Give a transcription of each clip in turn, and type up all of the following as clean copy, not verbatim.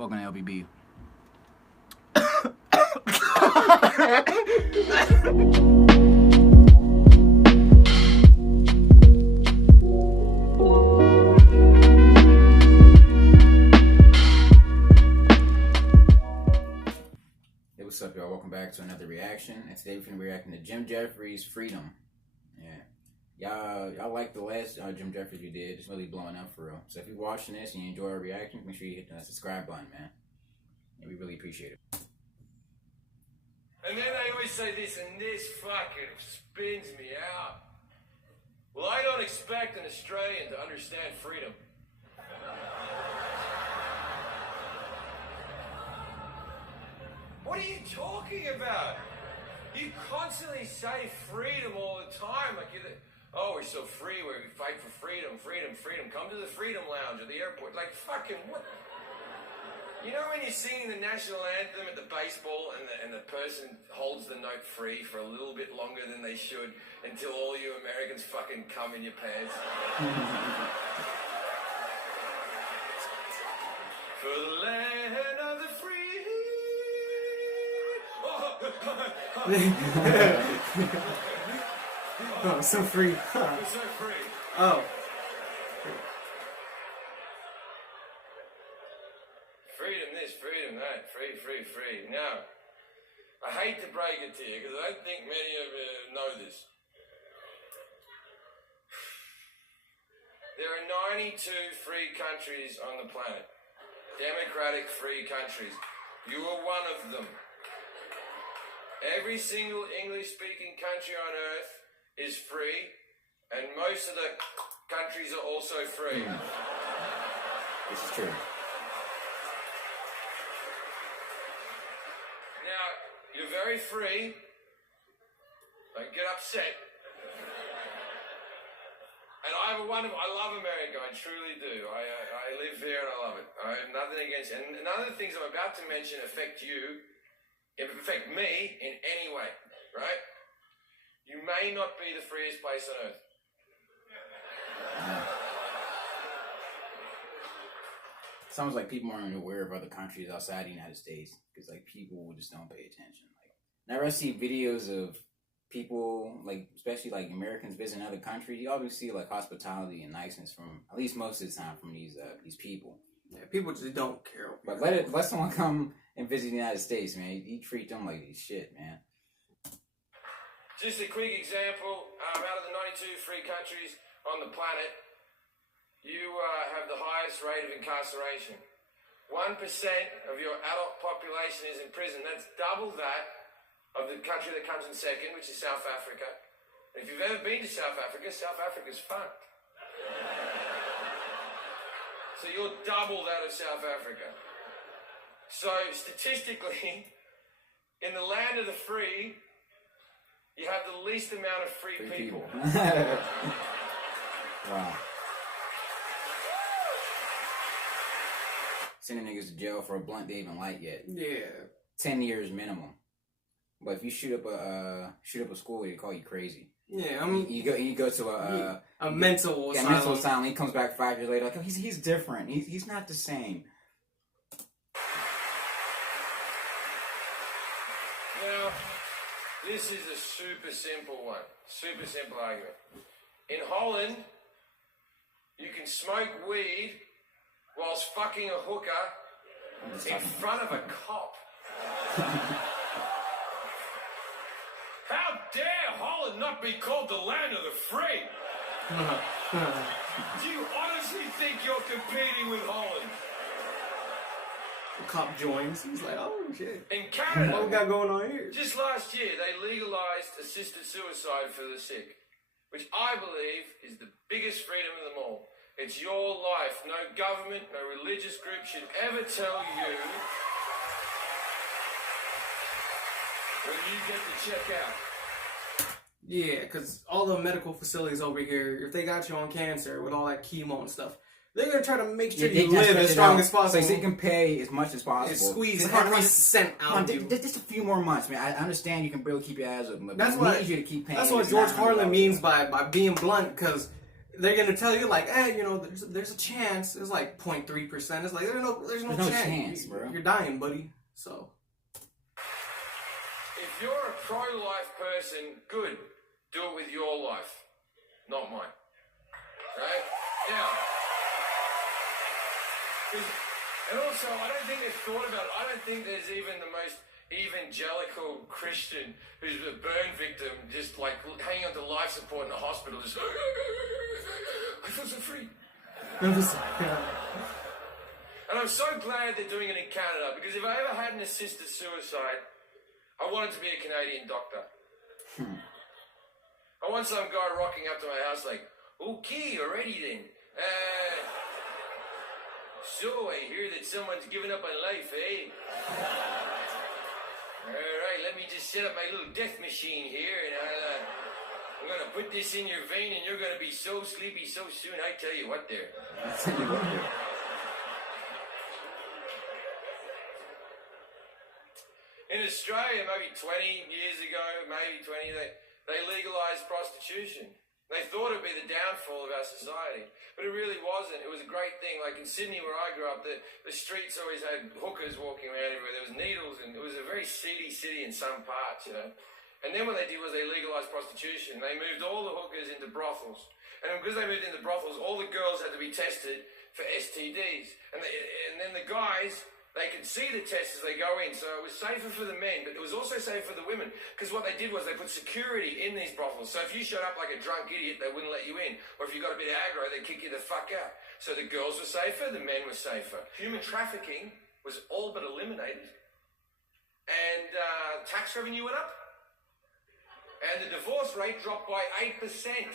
Welcome to LBB. Hey, what's up, y'all? Welcome back to another reaction. And today we're going to be reacting to Jefferies' Freedumb. Y'all like the last Jim Jefferies we did. It's really blowing up for real. So if you're watching this and you enjoy our reaction, make sure you hit the subscribe button, man. And we really appreciate it. And then they always say this, and this fucking spins me out. Well, I don't expect an Australian to understand freedom. What are you talking about? You constantly say freedom all the time, like you're oh, we're so free, we fight for freedom, freedom, freedom. Come to the Freedom Lounge at the airport. Like, fucking what? You know when you're singing the national anthem at the baseball and the person holds the note free for a little bit longer than they should until all you Americans fucking come in your pants? For the land of the free. Oh, so free. We're so free. Oh. Freedom this, freedom that, free, free, free. Now, I hate to break it to you because I don't think many of you know this. There are 92 free countries on the planet. Democratic free countries. You are one of them. Every single English-speaking country on earth is free, and most of the countries are also free. This is true. Now, you're very free. Don't get upset. And I love America, I truly do. I live here and I love it. I have nothing against it. And none of the things I'm about to mention affect you, affect me in any way, right? You may not be the freest place on earth. Sounds like people aren't aware of other countries outside the United States because like people just don't pay attention. Like, whenever I see videos of people, like especially like Americans visiting other countries, you always see like hospitality and niceness from at least most of the time from these people. Yeah, people just don't care. But let someone come and visit the United States, man. You treat them like shit, man. Just a quick example, out of the 92 free countries on the planet, you have the highest rate of incarceration. 1% of your adult population is in prison. That's double that of the country that comes in second, which is South Africa. If you've ever been to South Africa's fun. So you're double that of South Africa. So statistically, in the land of the free, you have the least amount of free people. Wow. Sending niggas to jail for a blunt they even light yet. Yeah. 10 years minimum. But if you shoot up a school, they call you crazy. Yeah, I mean, you go to a mental asylum. Mental asylum. He comes back 5 years later, like, oh, he's different. He's not the same. Now, this is a super simple one. Super simple argument. In Holland, you can smoke weed whilst fucking a hooker in front of a cop. How dare Holland not be called the land of the free? Do you honestly think you're competing with Holland? The cop joins. He's like, oh shit. In Canada, what we got going on here? just last year, they legalized assisted suicide for the sick, which I believe is the biggest freedom of them all. It's your life. No government, no religious group should ever tell you when you get to check out. Yeah, because all the medical facilities over here, if they got you on cancer with all that chemo and stuff, they're going to try to make sure you live as strong as possible. So you can pay as much as possible. Squeeze every cent out of you. Just a few more months, man. I understand you can barely keep your eyes open, but that's we what, need you to keep paying. That's what George Carlin means by being blunt, because they're gonna tell you like, you know, there's a chance. It's like 0.3%. It's like there's no chance, bro. You're dying, buddy. So if you're a pro-life person, good. Do it with your life, not mine. Right? Now, and also, I don't think they've thought about it. I don't think there's even the most evangelical Christian who's a burn victim, just like hanging on to life support in a hospital, just I feel so free. And I'm so glad they're doing it in Canada, because if I ever had an assisted suicide, I wanted to be a Canadian doctor. I want some guy rocking up to my house like, okay, already then. So I hear that someone's given up on life, eh? Alright, let me just set up my little death machine here, and I'm gonna put this in your vein, and you're gonna be so sleepy so soon, I tell you what there. In Australia, maybe 20 years ago, they legalised prostitution. They thought it would be the downfall of our society, but it really wasn't. It was a great thing. Like in Sydney, where I grew up, the streets always had hookers walking around everywhere. There was needles, and it was a very seedy city in some parts, you know. And then what they did was they legalised prostitution. They moved all the hookers into brothels. And because they moved into brothels, all the girls had to be tested for STDs. And then the guys, they could see the tests as they go in, so it was safer for the men, but it was also safe for the women, because what they did was they put security in these brothels. So if you showed up like a drunk idiot, they wouldn't let you in. Or if you got a bit aggro, they'd kick you the fuck out. So the girls were safer, the men were safer. Human trafficking was all but eliminated. And tax revenue went up. And the divorce rate dropped by 8%.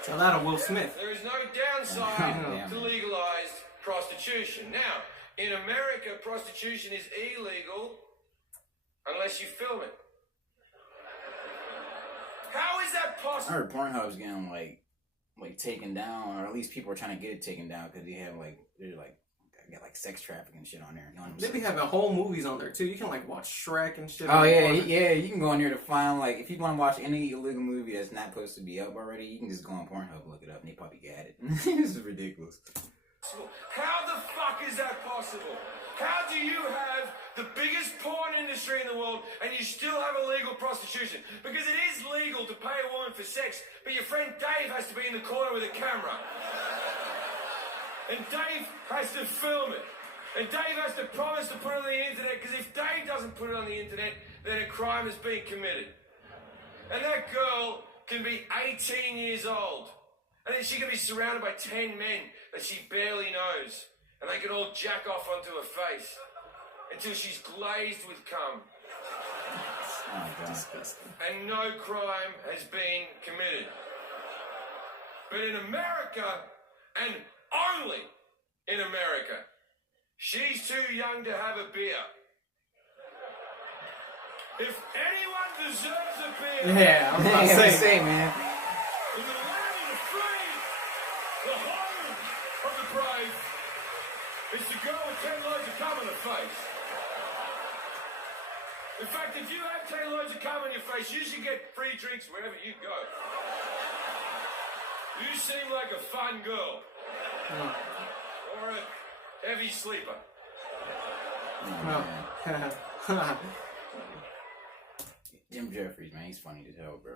So that Will Smith. There is no downside to legalized prostitution. Now, in America, prostitution is illegal unless you film it. How is that possible? I heard Pornhub's getting like taken down, or at least people are trying to get it taken down because they have they're got like sex trafficking shit on there. You know what I'm saying? They be having whole movies on there too. You can like watch Shrek and shit. Oh yeah. You can go on there to find if you want to watch any illegal movie that's not supposed to be up already, you can just go on Pornhub, look it up, and they probably got it. This is ridiculous. How the fuck is that possible? How do you have the biggest porn industry in the world and you still have illegal prostitution? Because it is legal to pay a woman for sex, but your friend Dave has to be in the corner with a camera. And Dave has to film it. And Dave has to promise to put it on the internet, because if Dave doesn't put it on the internet, then a crime is being committed. And that girl can be 18 years old. And then she can be surrounded by 10 men that she barely knows. And they can all jack off onto her face until she's glazed with cum. Oh, disgusting. And no crime has been committed. But in America, and only in America, she's too young to have a beer. If anyone deserves a beer, yeah, I'm about to say, man. In the land of the free, the home of the brave, is to go with 10 loads of cum in the face. In fact, if you have 10 loads of cum in your face, you should get free drinks wherever you go. You seem like a fun girl. Or a heavy sleeper. Jim Jefferies, man, he's funny as hell, bro.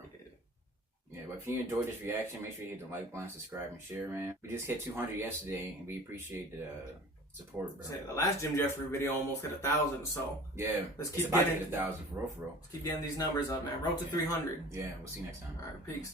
Yeah, but if you enjoyed this reaction, make sure you hit the like button, subscribe, and share, man. We just hit 200 yesterday, and we appreciate the support, bro. The last Jim Jefferies video almost hit 1,000, so yeah, let's keep about getting to hit 1,000 for real. Let's keep getting these numbers up, man. Road to 300. Yeah, we'll see you next time. All right, peace.